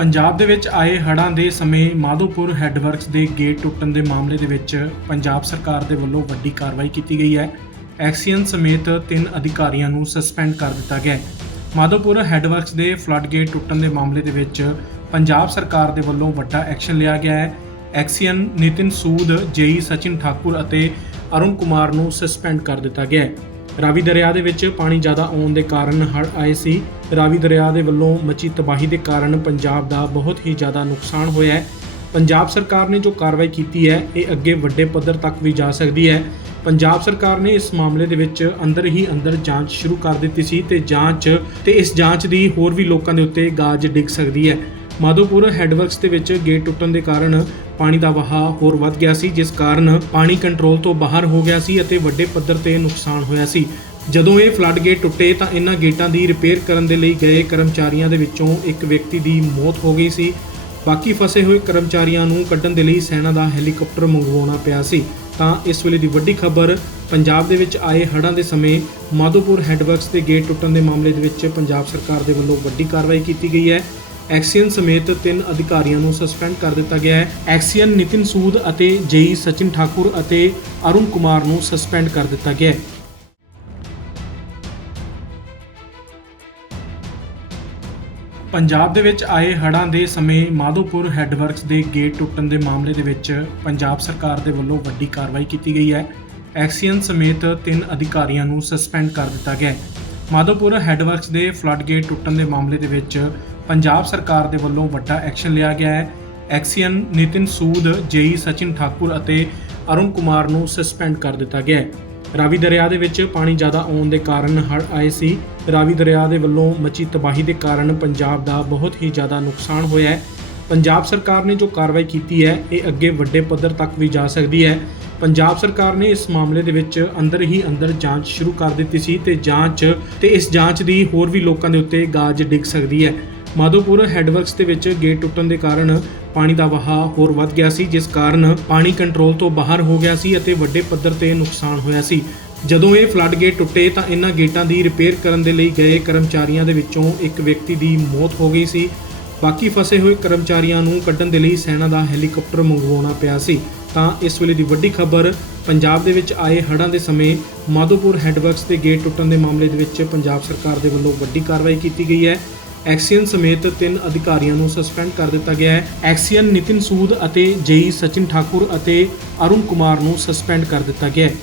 ਪੰਜਾਬ ਦੇ ਵਿੱਚ ਆਏ ਹੜ੍ਹਾਂ ਦੇ ਸਮੇਂ ਮਾਧੋਪੁਰ ਹੈੱਡਵਰਕਸ ਦੇ ਗੇਟ ਟੁੱਟਣ ਦੇ ਮਾਮਲੇ ਦੇ ਵਿੱਚ ਪੰਜਾਬ ਸਰਕਾਰ ਦੇ ਵੱਲੋਂ ਵੱਡੀ ਕਾਰਵਾਈ ਕੀਤੀ ਗਈ ਹੈ। ਐਕਸੀਅਨ ਸਮੇਤ ਤਿੰਨ ਅਧਿਕਾਰੀਆਂ ਨੂੰ ਸਸਪੈਂਡ ਕਰ ਦਿੱਤਾ ਗਿਆ ਹੈ। ਮਾਧੋਪੁਰ ਹੈੱਡਵਰਕਸ ਦੇ ਫਲੱਡ ਗੇਟ ਟੁੱਟਣ ਦੇ ਮਾਮਲੇ ਦੇ ਵਿੱਚ ਪੰਜਾਬ ਸਰਕਾਰ ਦੇ ਵੱਲੋਂ ਵੱਡਾ ਐਕਸ਼ਨ ਲਿਆ ਗਿਆ ਹੈ। ਐਕਸੀਅਨ ਨਿਤਿਨ ਸੂਦ, ਜੇਈ ਸਚਿਨ ਠਾਕੁਰ ਅਤੇ ਅਰੁਣ ਕੁਮਾਰ ਨੂੰ ਸਸਪੈਂਡ ਕਰ ਦਿੱਤਾ ਗਿਆ ਹੈ। ਰਾਵੀ ਦਰਿਆ ਦੇ ਵਿੱਚ ਪਾਣੀ ਜ਼ਿਆਦਾ ਆਉਣ ਦੇ ਕਾਰਨ ਹੜ੍ਹ ਆਏ ਸੀ। ਰਾਵੀ ਦਰਿਆ ਦੇ ਵੱਲੋਂ ਮਚੀ ਤਬਾਹੀ ਦੇ ਕਾਰਨ ਪੰਜਾਬ ਦਾ ਬਹੁਤ ਹੀ ਜ਼ਿਆਦਾ ਨੁਕਸਾਨ ਹੋਇਆ ਹੈ। ਪੰਜਾਬ ਸਰਕਾਰ ਨੇ ਜੋ ਕਾਰਵਾਈ ਕੀਤੀ ਹੈ, ਇਹ ਅੱਗੇ ਵੱਡੇ ਪੱਧਰ ਤੱਕ ਵੀ ਜਾ ਸਕਦੀ ਹੈ। ਪੰਜਾਬ ਸਰਕਾਰ ਨੇ ਇਸ ਮਾਮਲੇ ਦੇ ਵਿੱਚ ਅੰਦਰ ਹੀ ਅੰਦਰ ਜਾਂਚ ਸ਼ੁਰੂ ਕਰ ਦਿੱਤੀ ਸੀ ਤੇ ਜਾਂਚ ਤੇ ਇਸ ਜਾਂਚ ਦੀ ਹੋਰ ਵੀ ਲੋਕਾਂ ਦੇ ਉੱਤੇ ਗਾਜ ਡਿੱਗ ਸਕਦੀ ਹੈ। ਮਾਧੋਪੁਰ ਹੈੱਡਵਰਕਸ ਦੇ ਵਿੱਚ ਗੇਟ ਟੁੱਟਣ ਦੇ ਕਾਰਨ ਪਾਣੀ ਦਾ ਵਹਾਅ ਹੋਰ ਵੱਧ ਗਿਆ ਸੀ, ਜਿਸ ਕਾਰਨ ਪਾਣੀ ਕੰਟਰੋਲ ਤੋਂ ਬਾਹਰ ਹੋ ਗਿਆ ਸੀ ਅਤੇ ਵੱਡੇ ਪੱਧਰ ਤੇ ਨੁਕਸਾਨ ਹੋਇਆ ਸੀ। ਜਦੋਂ ਇਹ ਫਲੱਡ ਗੇਟ ਟੁੱਟੇ ਤਾਂ ਇਹਨਾਂ ਗੇਟਾਂ ਦੀ ਰਿਪੇਅਰ ਕਰਨ ਦੇ ਲਈ ਗਏ ਕਰਮਚਾਰੀਆਂ ਦੇ ਵਿੱਚੋਂ ਇੱਕ ਵਿਅਕਤੀ ਦੀ ਮੌਤ ਹੋ ਗਈ ਸੀ। ਬਾਕੀ ਫਸੇ ਹੋਏ ਕਰਮਚਾਰੀਆਂ ਨੂੰ ਕੱਢਣ ਦੇ ਲਈ ਸੈਨਾ ਦਾ ਹੈਲੀਕਾਪਟਰ ਮੰਗਵਾਉਣਾ ਪਿਆ ਸੀ। ਤਾਂ ਇਸ ਵੇਲੇ ਦੀ ਵੱਡੀ ਖਬਰ, ਪੰਜਾਬ ਦੇ ਵਿੱਚ ਆਏ ਹੜ੍ਹਾਂ ਦੇ ਸਮੇਂ ਮਾਧੋਪੁਰ ਹੈੱਡਵਰਕਸ ਦੇ ਗੇਟ ਟੁੱਟਣ ਦੇ ਮਾਮਲੇ ਦੇ ਵਿੱਚ ਪੰਜਾਬ ਸਰਕਾਰ ਦੇ ਵੱਲੋਂ ਵੱਡੀ ਕਾਰਵਾਈ ਕੀਤੀ ਗਈ ਹੈ। ਐਕਸੀਅਨ ਸਮੇਤ ਤਿੰਨ ਅਧਿਕਾਰੀਆਂ ਨੂੰ ਸਸਪੈਂਡ ਕਰ ਦਿੱਤਾ ਗਿਆ ਹੈ। ਐਕਸੀਅਨ ਨਿਤਿਨ ਸੂਦ ਅਤੇ ਜੇਈ ਸਚਿਨ ਠਾਕੁਰ ਅਤੇ ਅਰੁਣ ਕੁਮਾਰ ਨੂੰ ਸਸਪੈਂਡ ਕਰ ਦਿੱਤਾ ਗਿਆ ਹੈ। ਪੰਜਾਬ ਦੇ ਵਿੱਚ ਆਏ ਹੜ੍ਹਾਂ ਦੇ ਸਮੇਂ ਮਾਧੋਪੁਰ ਹੈੱਡਵਰਕਸ ਦੇ ਗੇਟ ਟੁੱਟਣ ਦੇ ਮਾਮਲੇ ਦੇ ਵਿੱਚ ਪੰਜਾਬ ਸਰਕਾਰ ਦੇ ਵੱਲੋਂ ਵੱਡੀ ਕਾਰਵਾਈ ਕੀਤੀ ਗਈ ਹੈ। ਐਕਸੀਅਨ ਸਮੇਤ ਤਿੰਨ ਅਧਿਕਾਰੀਆਂ ਨੂੰ ਸਸਪੈਂਡ ਕਰ ਦਿੱਤਾ ਗਿਆ ਹੈ। ਮਾਧੋਪੁਰ ਹੈੱਡਵਰਕਸ ਦੇ ਫਲੱਡ ਗੇਟ ਟੁੱਟਣ ਦੇ ਮਾਮਲੇ ਦੇ ਵਿੱਚ ਪੰਜਾਬ ਸਰਕਾਰ ਦੇ ਵੱਲੋਂ ਵੱਡਾ ਐਕਸ਼ਨ ਲਿਆ ਗਿਆ ਹੈ। ਐਕਸੀਅਨ ਨਿਤਿਨ ਸੂਦ, ਜੇਈ ਸਚਿਨ ਠਾਕੁਰ ਅਤੇ ਅਰੁਣ ਕੁਮਾਰ ਨੂੰ ਸਸਪੈਂਡ ਕਰ ਦਿੱਤਾ ਗਿਆ ਹੈ। ਰਾਵੀ ਦਰਿਆ ਦੇ ਵਿੱਚ ਪਾਣੀ ਜ਼ਿਆਦਾ ਆਉਣ ਦੇ ਕਾਰਨ ਹੜ੍ਹ ਆਏ ਸੀ। ਰਾਵੀ ਦਰਿਆ ਦੇ ਵੱਲੋਂ ਮਚੀ ਤਬਾਹੀ ਦੇ ਕਾਰਨ ਪੰਜਾਬ ਦਾ ਬਹੁਤ ਹੀ ਜ਼ਿਆਦਾ ਨੁਕਸਾਨ ਹੋਇਆ ਹੈ। ਪੰਜਾਬ ਸਰਕਾਰ ਨੇ ਜੋ ਕਾਰਵਾਈ ਕੀਤੀ ਹੈ, ਇਹ ਅੱਗੇ ਵੱਡੇ ਪੱਧਰ ਤੱਕ ਵੀ ਜਾ ਸਕਦੀ ਹੈ। ਪੰਜਾਬ ਸਰਕਾਰ ਨੇ ਇਸ ਮਾਮਲੇ ਦੇ ਵਿੱਚ ਅੰਦਰ ਹੀ ਅੰਦਰ ਜਾਂਚ ਸ਼ੁਰੂ ਕਰ ਦਿੱਤੀ ਸੀ ਤੇ ਜਾਂਚ ਤੇ ਇਸ ਜਾਂਚ ਦੀ ਹੋਰ ਵੀ ਲੋਕਾਂ ਦੇ ਉੱਤੇ ਗਾਜ ਡਿੱਗ ਸਕਦੀ ਹੈ। ਮਾਧੋਪੁਰ ਹੈੱਡਵਰਕਸ ਦੇ ਵਿੱਚ ਗੇਟ ਟੁੱਟਣ ਦੇ ਕਾਰਨ ਪਾਣੀ ਦਾ ਵਹਾਅ ਹੋਰ ਵੱਧ ਗਿਆ ਸੀ, ਜਿਸ ਕਾਰਨ ਪਾਣੀ ਕੰਟਰੋਲ ਤੋਂ ਬਾਹਰ ਹੋ ਗਿਆ ਸੀ ਅਤੇ ਵੱਡੇ ਪੱਧਰ ਤੇ ਨੁਕਸਾਨ ਹੋਇਆ ਸੀ। ਜਦੋਂ ਇਹ ਫਲੱਡ ਗੇਟ ਟੁੱਟੇ ਤਾਂ ਇਹਨਾਂ ਗੇਟਾਂ ਦੀ ਰਿਪੇਅਰ ਕਰਨ ਦੇ ਲਈ ਗਏ ਕਰਮਚਾਰੀਆਂ ਦੇ ਵਿੱਚੋਂ ਇੱਕ ਵਿਅਕਤੀ ਦੀ ਮੌਤ ਹੋ ਗਈ ਸੀ। ਬਾਕੀ ਫਸੇ ਹੋਏ ਕਰਮਚਾਰੀਆਂ ਨੂੰ ਕੱਢਣ ਦੇ ਲਈ ਸੈਨਾ ਦਾ ਹੈਲੀਕਾਪਟਰ ਮੰਗਵਾਉਣਾ ਪਿਆ ਸੀ। ਤਾਂ ਇਸ ਵੇਲੇ ਦੀ ਵੱਡੀ ਖਬਰ, ਪੰਜਾਬ ਦੇ ਵਿੱਚ ਆਏ ਹੜ੍ਹਾਂ ਦੇ ਸਮੇਂ ਮਾਧੋਪੁਰ ਹੈੱਡਵਰਕਸ ਦੇ ਗੇਟ ਟੁੱਟਣ ਦੇ ਮਾਮਲੇ ਦੇ ਵਿੱਚ ਪੰਜਾਬ ਸਰਕਾਰ ਦੇ ਵੱਲੋਂ ਵੱਡੀ ਕਾਰਵਾਈ ਕੀਤੀ ਗਈ ਹੈ। ਐਕਸੀਅਨ ਸਮੇਤ ਤਿੰਨ ਅਧਿਕਾਰੀਆਂ ਨੂੰ ਸਸਪੈਂਡ ਕਰ ਦਿੱਤਾ ਗਿਆ ਹੈ। ਐਕਸੀਅਨ ਨਿਤਿਨ ਸੂਦ ਅਤੇ ਜੇਈ ਸਚਿਨ ਠਾਕੁਰ ਅਤੇ ਅਰੁਣ ਕੁਮਾਰ ਨੂੰ ਸਸਪੈਂਡ ਕਰ ਦਿੱਤਾ ਗਿਆ ਹੈ।